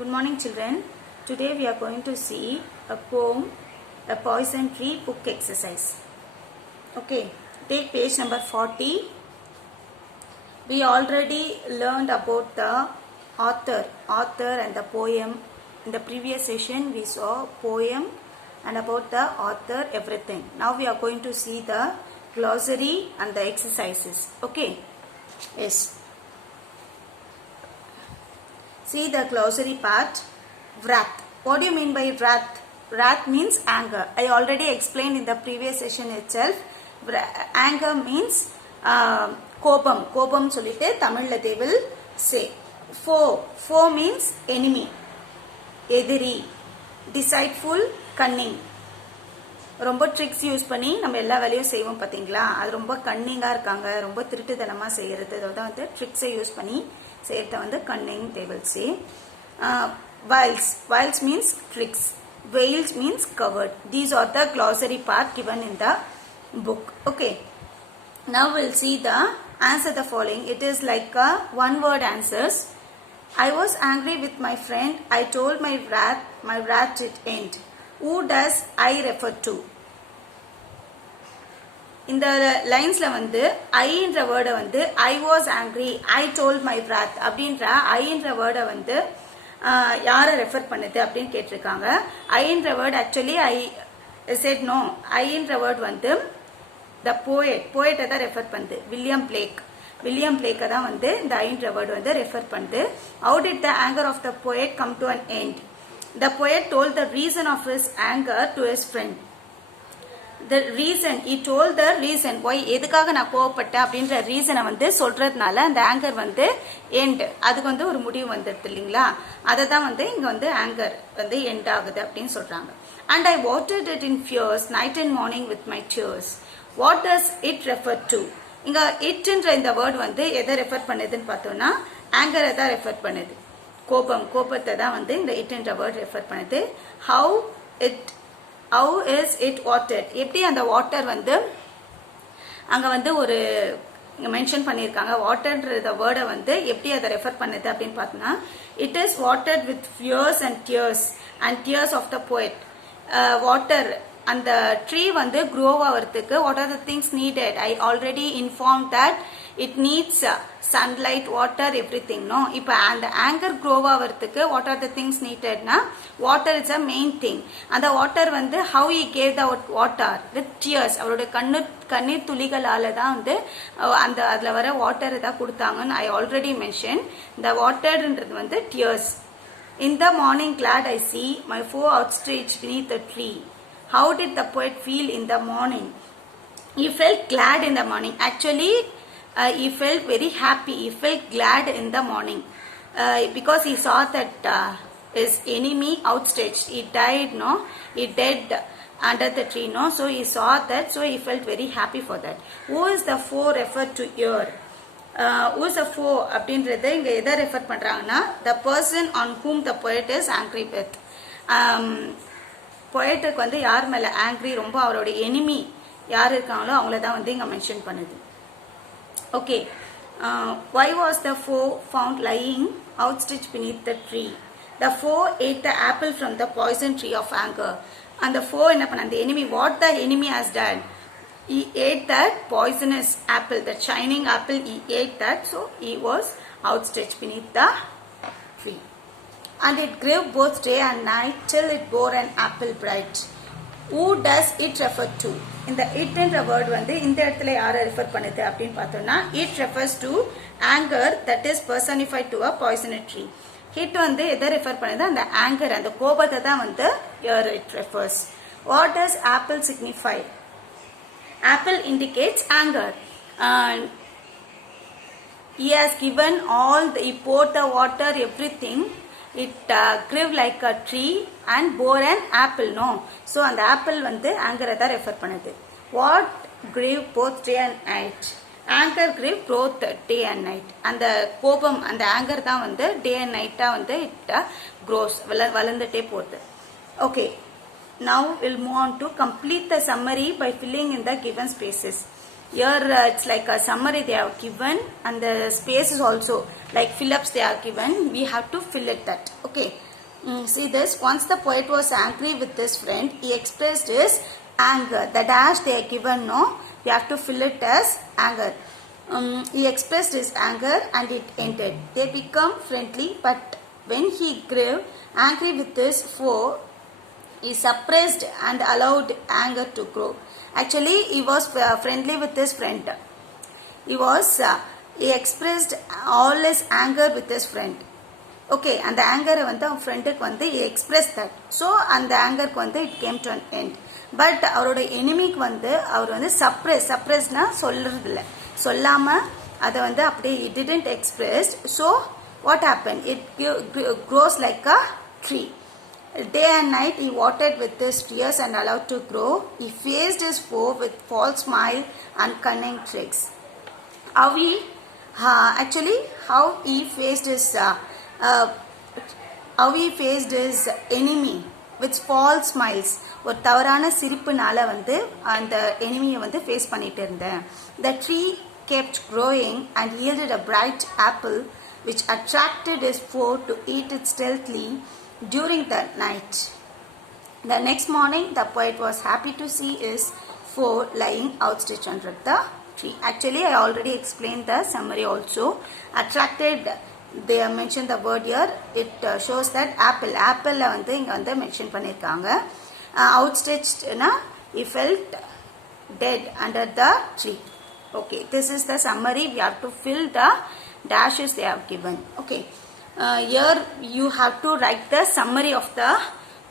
Good morning, children. Today we are going to see a poem, a poison tree book exercise. Okay, take page number 40. We already learned about the author and the poem. In the previous session, we saw poem and about the author, everything. Now we are going to see the glossary and the exercises. Okay, yes. See the glossary part. Wrath. What do you mean by wrath? Wrath means anger. I already explained in the previous session itself. Anger means கோபம் கோபம் சொல்லிட்டு தமிழ்ல they will say. Foe means enemy, எதிரி. Deceitful, cunning. ரொம்ப tricks use பண்ணி நம்ம எல்லா வேலையும் செய்வோம் பாத்தீங்களா, அது ரொம்ப கன்னிங்கா இருக்காங்க, ரொம்ப திருட்டுத்தனமா செய்யறது, அதான் வந்து ட்ரிக்ஸை யூஸ் பண்ணி செய்யறத வந்து Canning they will say. Wiles means tricks. Veils means covered. These are the glossary part given in the book. Okay. Now we'll see the answer the following. It is like a one word answers. I was angry with my friend. I told my wrath did end. Who does I refer to? இந்த லைன்ஸ்ல வந்து ஐன்ற வேர்டை வந்து I was angry, I told my wrath அப்படின்ற ஐன்ற வேர்டை வந்து யாரை refer பண்ணுது அப்படின்னு கேட்டிருக்காங்க. ஐன்ற word actually I said no. ஐன்ற வேர்ட் வந்து the poet தான் ரெஃபர் பண்ணுது. வில்லியம் பிளேக் தான் வந்து இந்த ஐன்ற வேர்ட் வந்து ரெஃபர் பண்ணுது. How did the anger of the poet come to an end? The poet told the reason of his anger to his friend. The reason, he told the reason why எதுக்காக நான் கோவப்பட்டேன் அப்படின்ற ரீசனை வந்து சொல்றதுனால அந்த anchor வந்து end, அதுக்கு வந்து ஒரு முடிவு வந்துடுது இல்லைங்களா, அதை தான் வந்து இங்க வந்து ஆங்கர் வந்து எண்ட் ஆகுது அப்படின்னு சொல்றாங்க. And I watered it in fears night and morning with my tears. What does it refer to? இங்க இட்ன்ற இந்த வேர்ட் வந்து எதை ரெஃபர் பண்ணுதுன்னு பார்த்தோம்னா ஆங்கரை தான் ரெஃபர் பண்ணுது. கோபத்தை தான் வந்து இந்த இட்ன்ற வேர்ட் ரெஃபர் பண்ணுது. How is it watered? எப்படி அந்த வாட்டர் வந்து அங்க வந்து ஒரு மென்ஷன் பண்ணியிருக்காங்க. வாட்டர்ன்ற வேர்டை வந்து எப்படி அதை ரெஃபர் பண்ணுது அப்படின்னு பார்த்தோம்னா it is watered with fears and tears of the poet. Water அந்த ட்ரீ வந்து grow ஆகிறதுக்கு what are the things needed? I already informed that it needs sunlight, water, everything. No, இப்போ அந்த anger grow ஆகிறதுக்கு what are the things needed னா water is a main thing. அந்த water வந்து how he gave the water with tears. அவருடைய கண்ணீர் துளிகளால தான் வந்து அந்த அதுல வர வாட்டர் தான் கொடுத்தாங்கன்னு I already mentioned. இந்த வாட்டர்ன்றது வந்து tears. In the morning glad I see my foe outstretched beneath the tree. How did the poet feel in the morning? He felt glad in the morning. Actually, he felt very happy. He felt glad in the morning because he saw that his enemy outstretched. He died, no? He dead under the tree, no? So he saw that, so he felt very happy for that. Who is the foe referred to here? Who is the foe? அப்படின்றது இங்க எதை refer பண்றாங்கன்னா the person on whom the poet is angry with. பொயட்டுக்கு வந்து யார் மேல angry, ரொம்ப அவரோட enemy யார் இருக்காங்களோ அவங்கள தான் வந்து இங்க மென்ஷன் பண்ணுது. Okay, why was the foe found lying outstretched beneath the tree? The foe ate the apple from the poison tree of anger. அந்த foe என்ன பண்ண, அந்த enemy, what the enemy has done? He ate that poisonous apple, the shining apple, he ate that, so he was outstretched beneath the tree. And it grew both day and night till it bore an apple bright. Who does it refer to? இந்த it என்ற word வந்து இந்த இடத்துல யாரை refer பண்ணுது அப்படின்னு பார்த்தோம்னா it refers to anger that is personified to a poisonous tree. It வந்து எதை ரெஃபர் பண்ணுது, அந்த anger, அந்த கோபத்தை தான் வந்து here it refers. What does apple signify? Apple indicates anger. He has given all, he poured the water, everything. It grew like a tree and bore an apple, no? So அந்த apple வந்து anger தான் refer பண்ணுது. What grew both day and night? Anger grew both day and night. அந்த கோபம், அந்த anger தான் வந்து day and night வந்து it grows, வளர்ந்துட்டே போகுது. Okay, now we'll move on to complete the summary by filling in the given spaces. Here it's like a summary they have given, and the spaces also like fill ups they are given. We have to fill it that. Okay. See this. Once the poet was angry with his friend, he expressed his anger. The dash they are given, no, we have to fill it as anger. He expressed his anger and it ended. They become friendly, but when he grew angry with his foe, he suppressed and allowed anger to grow. Actually, he was friendly with his friend. He expressed all his anger with his friend. Okay, and the anger வந்து அவன் ஃப்ரெண்டுக்கு வந்து he expressed that. So அந்த anger வந்து it came to an end. But அவரோட எனிமிக்கு வந்து அவர் வந்து suppressனா சொல்றது இல்லை, சொல்லாம அதை வந்து அப்படியே it didn't express. So what happened? It grows like a tree. Day and night he watered with his tears and allowed to grow. He faced his foe with false smile and cunning tricks. How he faced his enemy with false smiles. ஒரு தவறான சிரிப்புனால வந்து அந்த எனிமியை வந்து face பண்ணிட்டு இருந்தேன். The tree kept growing and yielded a bright apple which attracted his foe to eat it stealthily during the night. The next morning the poet was happy to see his foe lying outstretched under the tree. Actually I already explained the summary also. Attracted, they mentioned the word here. It shows that apple வந்து இங்க வந்து mention பண்ணிருக்காங்க. Outstretched na, he felt dead under the tree. Okay, this is the summary. We have to fill the dashes they have given. Okay, here you have to write the summary of the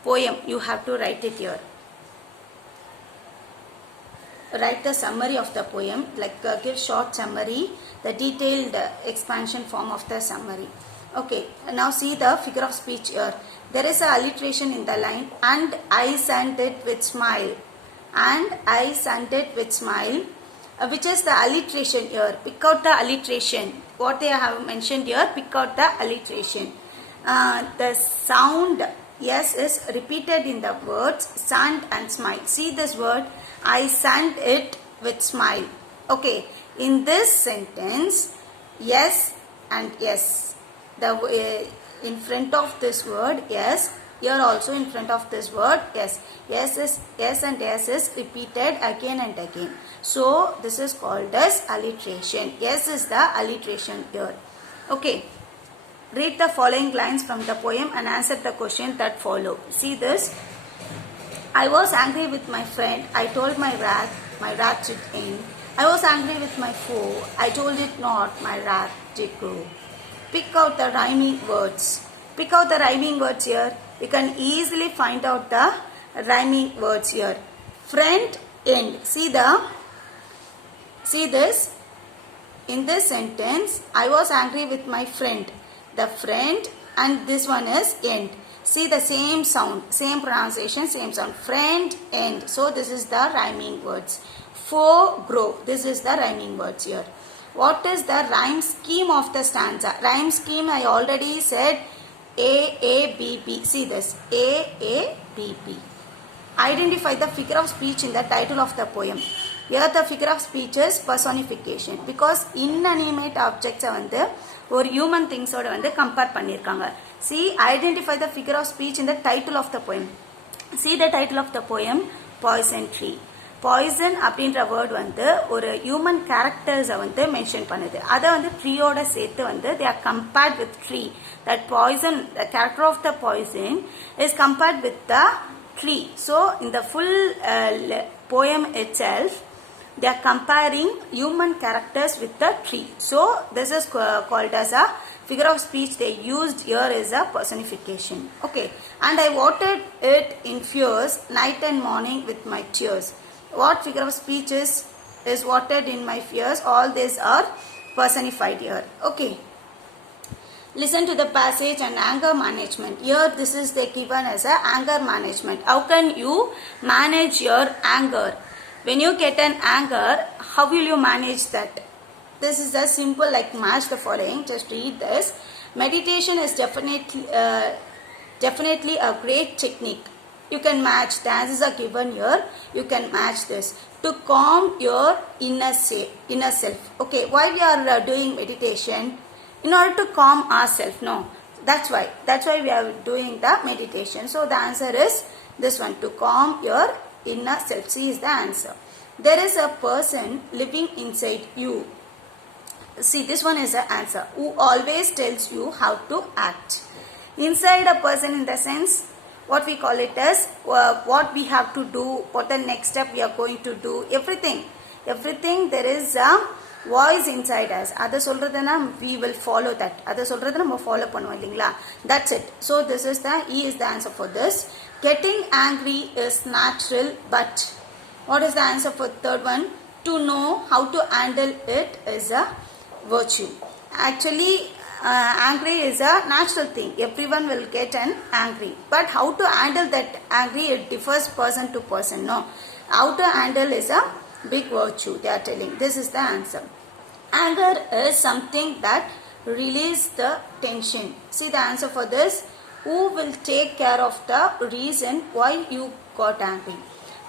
poem. You have to write it here. Write the summary of the poem, like give short summary, the detailed expansion form of the summary. Okay, now see the figure of speech here. There is a alliteration in the line, and I sent it with smile, and I sent it with smile, which is the alliteration here. Pick out the alliteration. What they have mentioned here, pick out the alliteration. The sound yes is repeated in the words sent and smile. See this word, I sent it with smile. Okay, in this sentence, yes and yes, the in front of this word yes, here also in front of this word yes, yes and yes is repeated again and again. So this is called as alliteration. Yes is the alliteration here. Okay, read the following lines from the poem and answer the question that follow. See this. I was angry with my friend, I told my wrath did end. I was angry with my foe, I told it not, my wrath did grow. Pick out the rhyming words. Pick out the rhyming words here. You can easily find out the rhyming words here. Friend, end. See this. In this sentence, I was angry with my friend. The friend and this one is end. See the same sound, same pronunciation, same sound. Friend, end. So this is the rhyming words. Foe, grow. This is the rhyming words here. What is the rhyme scheme of the stanza? Rhyme scheme I already said A, B, B. See this. A, B, B. Identify the figure of speech in the title of the poem. Here the figure of speech is personification. Because inanimate objects வந்து ஒரு human things ஓட வந்து compare பண்ணிருக்காங்க. See, identify the figure of speech in the title of the poem. See the title of the poem, Poison Tree. Poison அப்படின்ற word வந்து ஒரு human கேரக்டர்ஸை வந்து mention பண்ணுது. அதை வந்து ட்ரீயோட சேர்த்து வந்து they are compared with tree. That poison, the character of the poison is compared with the tree. So in the full poem itself, they are comparing human characters with the tree. So this is called as a figure of speech. They used here is a personification. Okay, and I watered it in fears night and morning with my tears. What figure of speech is watered in my fears? All these are personified here. Okay, listen to the passage and anger management. Here this is they given as a anger management. How can you manage your anger? When you get an anger, how will you manage that? This is a simple, like match the following. Just read this. Meditation is definitely a great technique. You can match, the answers are given here. You can match this to calm your inner self. Okay, why we are doing meditation? In order to calm ourselves, no. That's why we are doing the meditation. So the answer is this one, to calm your inner self. C is the answer. There is a person living inside you. See, this one is the answer, who always tells you how to act. Inside a person, in the sense, what we call it as what we have to do, what the next step we are going to do, everything there is a voice inside us. Adha solradana we will follow that. Adha solradana நம்ம follow பண்ணுவோம் இல்லீங்களா? That's it. So this is the E is the answer for this. Getting angry is natural, but what is the answer for third one? To know how to handle it is a virtue. Actually, angry is a natural thing. Everyone will get an angry, but how to handle that angry, it differs person to person. No, how to handle is a big virtue. They are telling. This is the answer. Anger is something that releases the tension. See the answer for this. Who will take care of the reason why you got angry?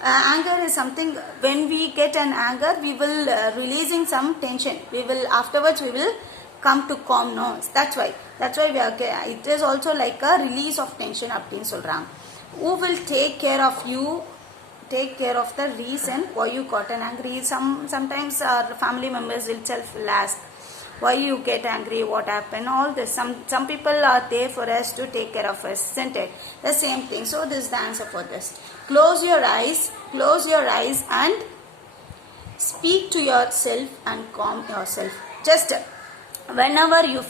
Anger is something, when we get an anger, we will releasing some tension. We will afterwards we will come to calm. No, that's why we are, it is also like a release of tension அப்படினு சொல்றாங்க. Who will take care of you, take care of the reason why you got an angry? Sometimes our family members will ask why you get angry, what happened, all this. Some people are there for us to take care of us, isn't it? The same thing. So this is the answer for this. Close your eyes and speak to yourself and calm yourself. Just whenever you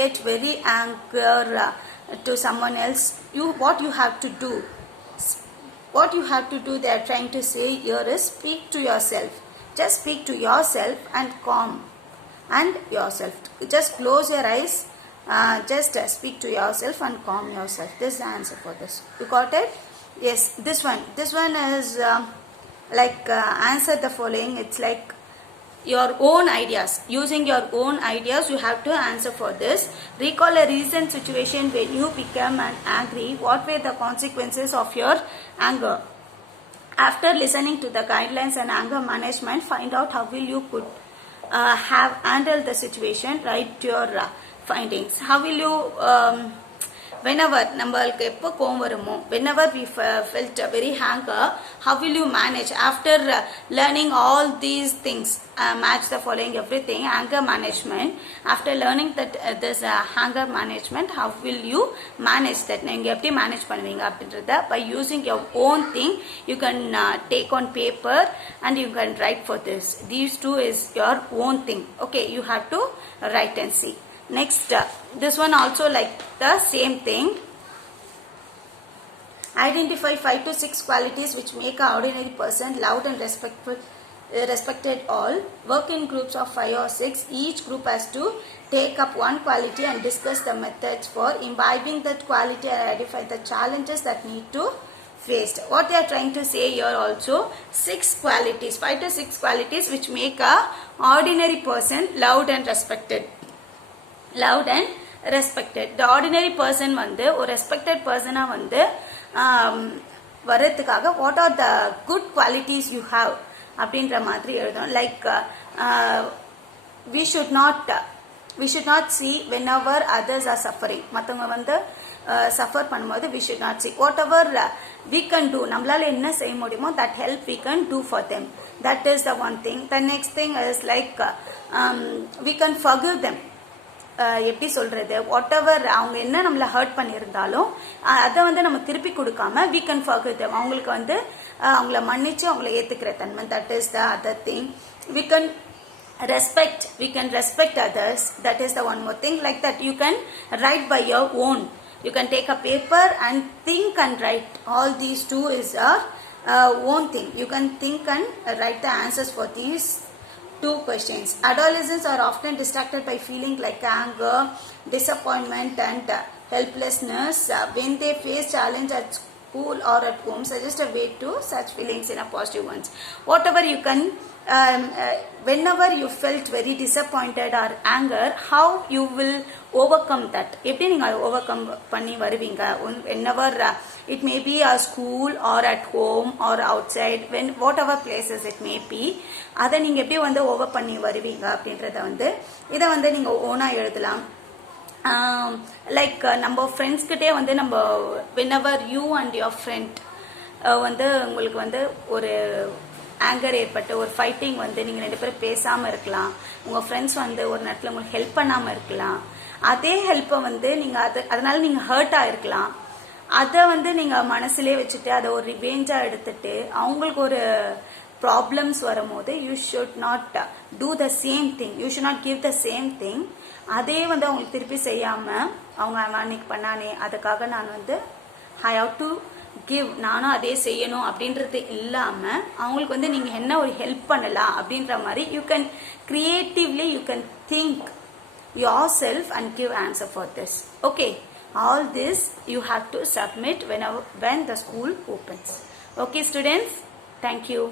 get very angry to someone else, what you have to do, they are trying to say here is speak to yourself. Just speak to yourself and calm and yourself. Just close your eyes, just speak to yourself and calm yourself. This is the answer for this. You got it? Yes, this one is answer the following. It's like your own ideas. Using your own ideas, you have to answer for this. Recall a recent situation when you became angry. What were the consequences of your anger? After listening to the guidelines and anger management, find out how will you could have handled the situation. Write your findings. How will you whenever நம்மளுக்கு எப்போ கோவம் வருமோ, whenever we felt very anger, how will you manage after learning all these things? Match the following everything. Anger management. After learning that this anger management, how will you manage that? நீங்க எப்படி manage பண்ணுவீங்க அப்படின்றத by using your own thing, you can take on paper and you can write for this. These two is your own thing. Okay, you have to write and see. Next, this one also like the same thing. Identify 5 to 6 qualities which make an ordinary person loved and respected all. Work in groups of 5 or 6. Each group has to take up one quality and discuss the methods for imbibing that quality and identify the challenges that need to faced. What they are trying to say here also, 6 qualities, 5 to 6 qualities which make a ordinary person loved and respected. The ordinary person வந்து ஒரு respected person வந்து வரதுக்காக what are the good qualities you have அப்படின்ற மாதிரி எழுதணும். Like we should not see whenever others are suffering. மத்தவங்க வந்து suffer பண்ணும்போது we should not see. Whatever we can do, நம்மளால என்ன செய்ய முடியுமோ that help we can do for them. That is the one thing. The next thing is like we can forgive them. எப்படி சொல்றது, what ever அவங்க என்ன நம்மள hurt பண்ணியிருந்தாலும் அதை வந்து நம்ம திருப்பி கொடுக்காம we can forgive them. அவங்களுக்கு வந்து அவங்கள மன்னிச்சு அவங்கள ஏத்துக்கிற தன்மை. That is the other thing. We can respect others. That is the one more thing. Like that you can write by your own. You can take a paper and think and write. All these two is a own thing. You can think and write the answers for these 2 questions. Adolescents are often distracted by feeling like anger, disappointment and helplessness. When they face challenge at school or at home, suggest a way to such feelings in a positive ones. Whatever you can, whenever you felt very disappointed or anger, how you will overcome that? எப்படி நீங்க overcome பண்ணி வருவீங்க? Whenever it may be a school or at home or outside, when whatever places it may be, அதை நீங்க எப்படி வந்து over பண்ணி வருவீங்க அப்படின்றத வந்து இதை வந்து நீங்க ஓனா எழுதலாம். லைக் நம்ம ஃப்ரெண்ட்ஸ்கிட்டே வந்து நம்ம whenever you and your friend வந்து உங்களுக்கு வந்து ஒரு ஆங்கர் ஏற்பட்டு ஒரு ஃபைட்டிங் வந்து நீங்கள் 2 பேரும் பேசாமல் இருக்கலாம். உங்கள் ஃப்ரெண்ட்ஸ் வந்து ஒரு நேரத்தில் உங்களுக்கு ஹெல்ப் பண்ணாமல் இருக்கலாம். அதே ஹெல்ப்பை வந்து நீங்கள் அதனால நீங்கள் ஹர்ட் ஆகிருக்கலாம். அதை வந்து நீங்கள் மனசுலேயே வச்சுட்டு அதை ஒரு ரிவேஞ்சாக எடுத்துட்டு அவங்களுக்கு ஒரு ப்ராப்ளம்ஸ் வரும்போது you should not do the same thing, you should not give the same thing. அதே வந்து அவங்களுக்கு திருப்பி செய்யாமல் அவங்க அன்னைக்கு பண்ணானே அதுக்காக நான் வந்து ஐ ஹவ் டு கிவ், நானும் அதே செய்யணும் அப்படின்றது இல்லாமல் அவங்களுக்கு வந்து நீங்கள் என்ன ஒரு ஹெல்ப் பண்ணலாம் அப்படின்ற மாதிரி you can creatively you can think yourself and give answer for this. Okay, all this you have to submit when the school opens. Okay students, thank you.